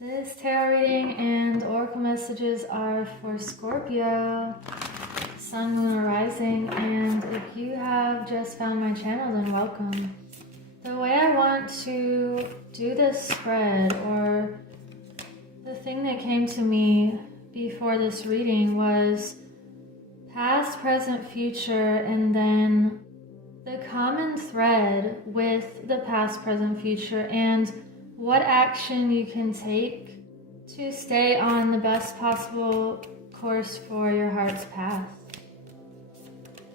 This tarot reading and oracle messages are for Scorpio, Sun, Moon, or Rising, and if you have just found my channel, then welcome. The way I want to do this spread, or the thing that came to me before this reading, was past, present, future, and then the common thread with the past, present, future, and what action you can take to stay on the best possible course for your heart's path.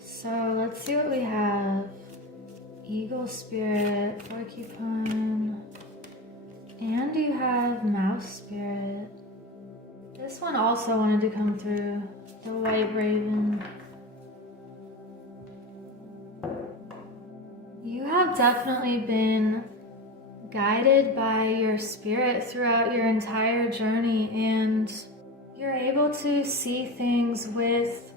So let's see what we have. Eagle spirit, porcupine, and you have mouse spirit. This one also wanted to come through, the white raven. You have definitely been guided by your spirit throughout your entire journey, and you're able to see things with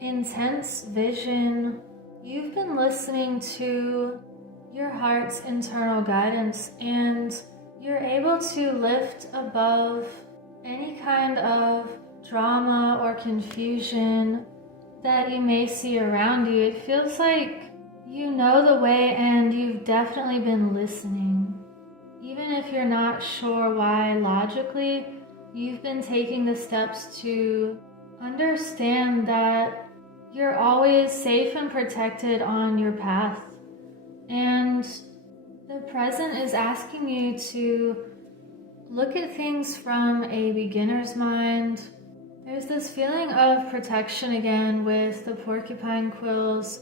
intense vision. You've been listening to your heart's internal guidance, and you're able to lift above any kind of drama or confusion that you may see around you. It feels like you know the way, and you've definitely been listening. Even if you're not sure why logically, you've been taking the steps to understand that you're always safe and protected on your path. And the present is asking you to look at things from a beginner's mind. There's this feeling of protection again with the porcupine quills,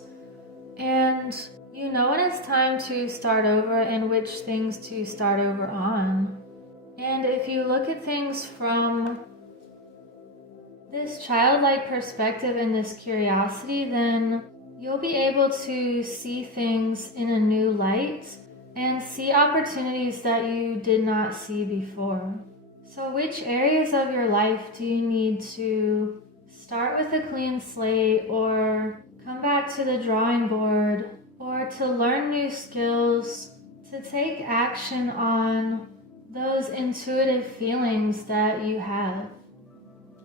and you know when it's time to start over and which things to start over on. And if you look at things from this childlike perspective and this curiosity, then you'll be able to see things in a new light and see opportunities that you did not see before. So which areas of your life do you need to start with a clean slate, or come back to the drawing board, or to learn new skills, to take action on those intuitive feelings that you have?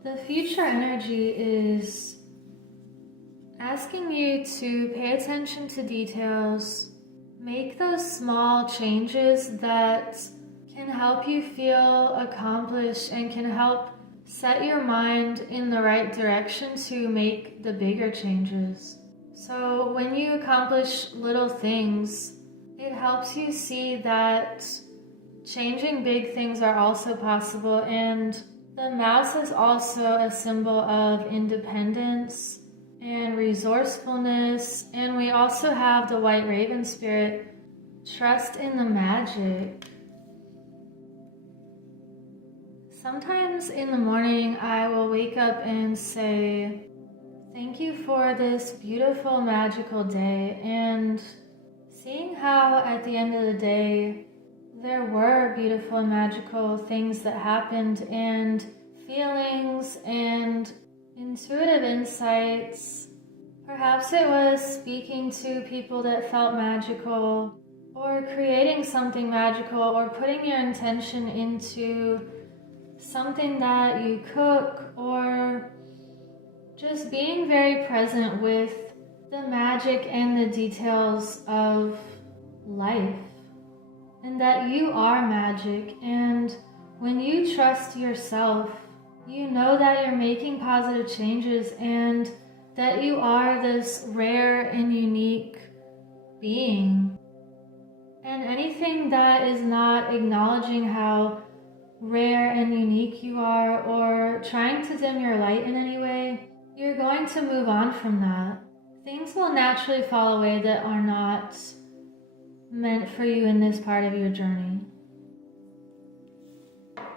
The future energy is asking you to pay attention to details, make those small changes that can help you feel accomplished and can help set your mind in the right direction to make the bigger changes. So when you accomplish little things, it helps you see that changing big things are also possible. And the mouse is also a symbol of independence and resourcefulness. And we also have the white raven spirit, trust in the magic. Sometimes in the morning I will wake up and say, thank you for this beautiful, magical day, and seeing how at the end of the day there were beautiful and magical things that happened, and feelings and intuitive insights. Perhaps it was speaking to people that felt magical, or creating something magical, or putting your intention into something that you cook, or just being very present with the magic and the details of life, and that you are magic. And when you trust yourself, you know that you're making positive changes, and that you are this rare and unique being. And anything that is not acknowledging how rare and unique you are, or trying to dim your light in any way, you're going to move on from that. Things will naturally fall away that are not meant for you in this part of your journey.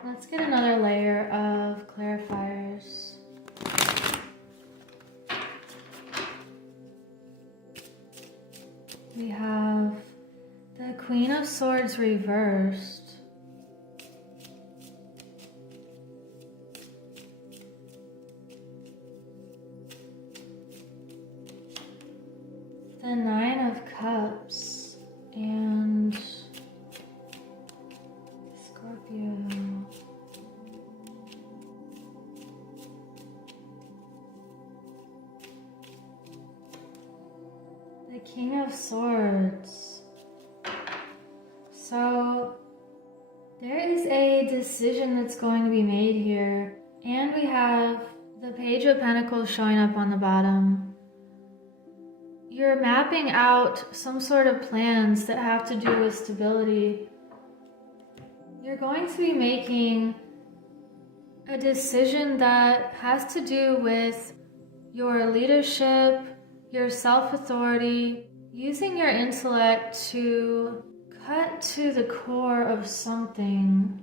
Let's get another layer of clarifiers. We have the Queen of Swords reversed, the Nine of Cups, and Scorpio. King of Swords. So there is a decision that's going to be made here. And we have the Page of Pentacles showing up on the bottom. You're mapping out some sort of plans that have to do with stability. You're going to be making a decision that has to do with your leadership, your self-authority, using your intellect to cut to the core of something.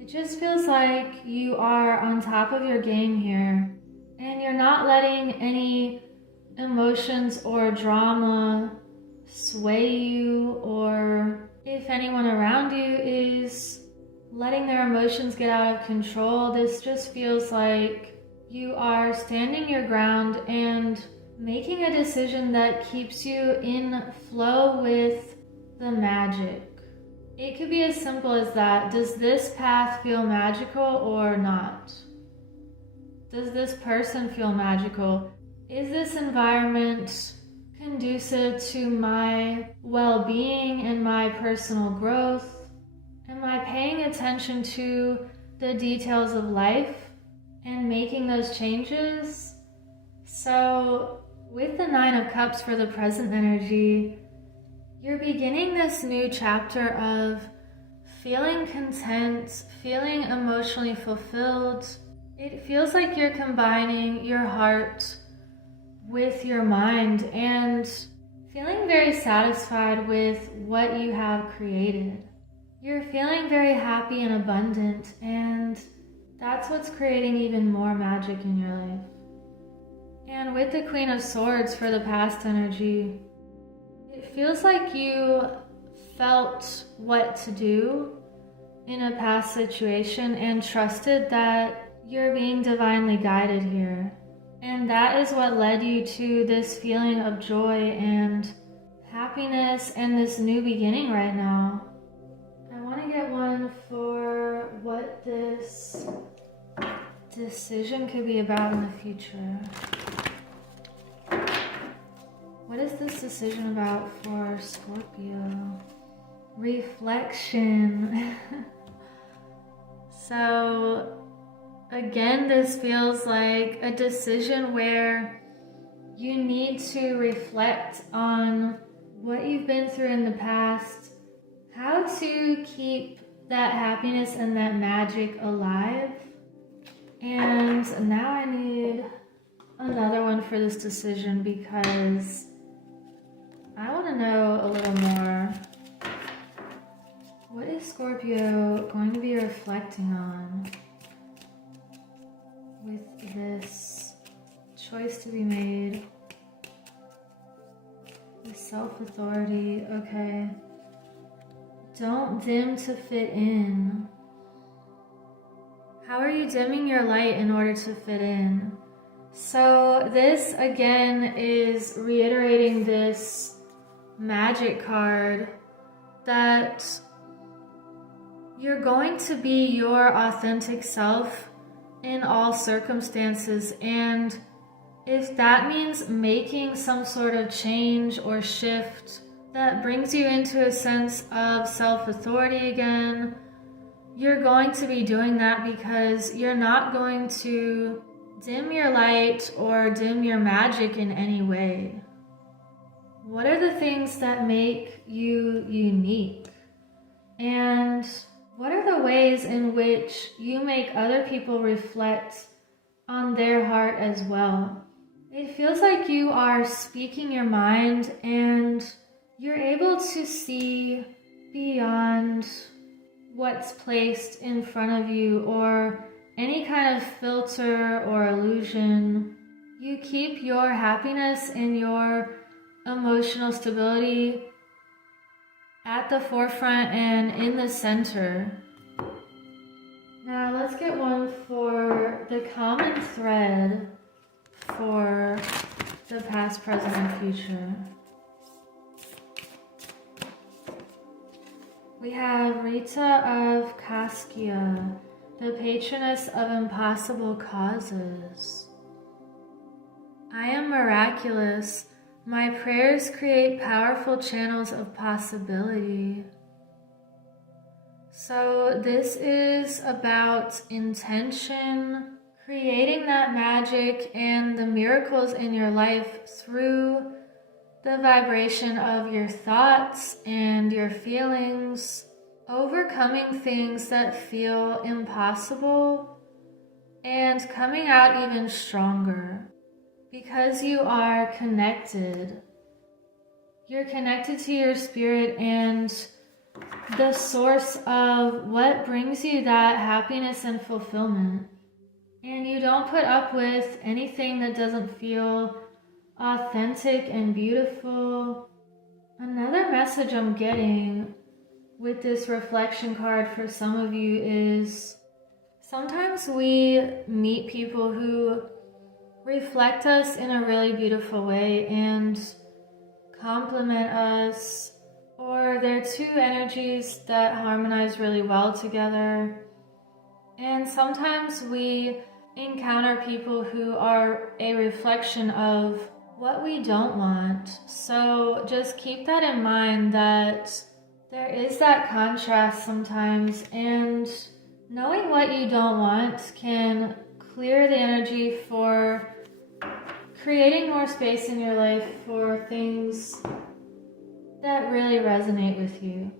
It just feels like you are on top of your game here, and you're not letting any emotions or drama sway you, or if anyone around you is letting their emotions get out of control. This just feels like you are standing your ground and making a decision that keeps you in flow with the magic. It could be as simple as that. Does this path feel magical or not? Does this person feel magical? Is this environment conducive to my well-being and my personal growth? Am I paying attention to the details of life and making those changes? So with the Nine of Cups for the present energy, you're beginning this new chapter of feeling content, feeling emotionally fulfilled. It feels like you're combining your heart with your mind and feeling very satisfied with what you have created. You're feeling very happy and abundant, and that's what's creating even more magic in your life. And with the Queen of Swords for the past energy, it feels like you felt what to do in a past situation and trusted that you're being divinely guided here. And that is what led you to this feeling of joy and happiness and this new beginning right now. I want to get one for what this decision could be about in the future. What is this decision about for Scorpio? Reflection. So again, this feels like a decision where you need to reflect on what you've been through in the past, how to keep that happiness and that magic alive. And now I need another one for this decision because I want to know a little more. What is Scorpio going to be reflecting on with this choice to be made? The self-authority, okay. Don't dim to fit in. How are you dimming your light in order to fit in? So this again is reiterating this magic card that you're going to be your authentic self in all circumstances, and if that means making some sort of change or shift that brings you into a sense of self-authority again, you're going to be doing that because you're not going to dim your light or dim your magic in any way. What are the things that make you unique? And what are the ways in which you make other people reflect on their heart as well? It feels like you are speaking your mind and you're able to see beyond what's placed in front of you or any kind of filter or illusion. You keep your happiness and your emotional stability at the forefront and in the center. Now let's get one for the common thread for the past, present, and future. We have Rita of Cascia, the patroness of impossible causes. I am miraculous, My prayers create powerful channels of possibility. So this is about intention, creating that magic and the miracles in your life through the vibration of your thoughts and your feelings, overcoming things that feel impossible and coming out even stronger. Because you are connected. You're connected to your spirit and the source of what brings you that happiness and fulfillment. And you don't put up with anything that doesn't feel authentic and beautiful. Another message I'm getting with this reflection card for some of you is sometimes we meet people who reflect us in a really beautiful way and compliment us, or they're two energies that harmonize really well together. And sometimes we encounter people who are a reflection of what we don't want. So just keep that in mind, that there is that contrast sometimes, and knowing what you don't want can clear the energy for creating more space in your life for things that really resonate with you.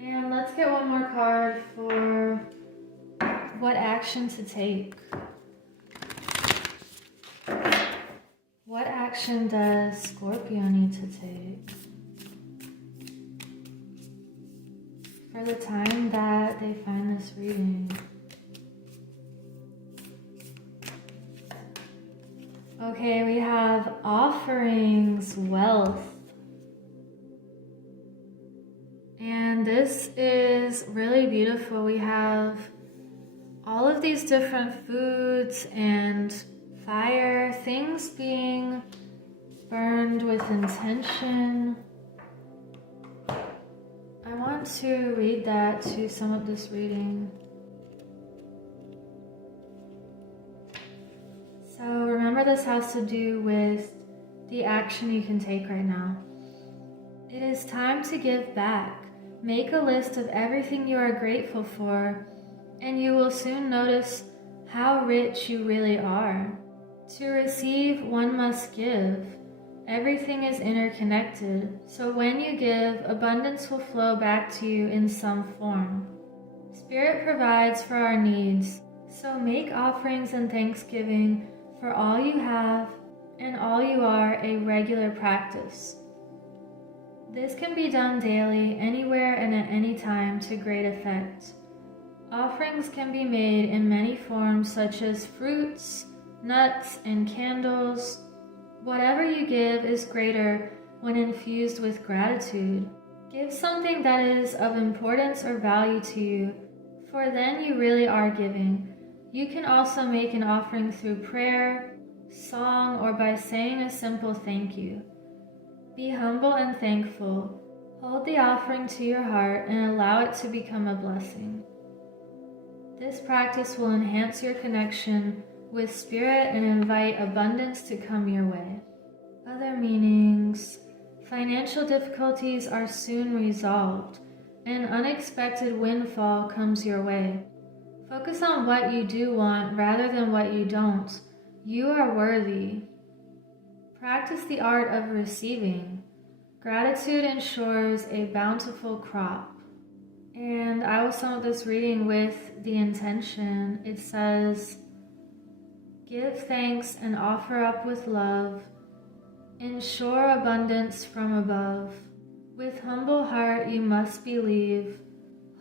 And let's get one more card for what action to take. What action does Scorpio need to take for the time that they find this reading? Okay, we have offerings, wealth. And this is really beautiful. We have all of these different foods and fire, things being burned with intention. I want to read that to sum up this reading. So remember, this has to do with the action you can take right now. It is time to give back. Make a list of everything you are grateful for, and you will soon notice how rich you really are. To receive, one must give. Everything is interconnected, so when you give, abundance will flow back to you in some form. Spirit provides for our needs, so make offerings and thanksgiving for all you have and all you are a regular practice. This can be done daily, anywhere and at any time, to great effect. Offerings can be made in many forms, such as fruits, nuts, and candles. Whatever you give is greater when infused with gratitude. Give something that is of importance or value to you, for then you really are giving. You can also make an offering through prayer, song, or by saying a simple thank you. Be humble and thankful. Hold the offering to your heart and allow it to become a blessing. This practice will enhance your connection with Spirit and invite abundance to come your way. Other meanings. Financial difficulties are soon resolved. An unexpected windfall comes your way. Focus on what you do want rather than what you don't. You are worthy. Practice the art of receiving. Gratitude ensures a bountiful crop. And I will sum up this reading with the intention. It says, give thanks and offer up with love. Ensure abundance from above. With humble heart you must believe.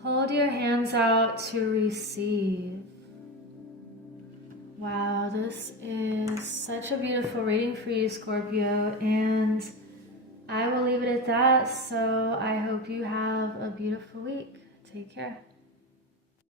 Hold your hands out to receive. Wow, this is such a beautiful reading for you, Scorpio, and I will leave it at that. So I hope you have a beautiful week. Take care.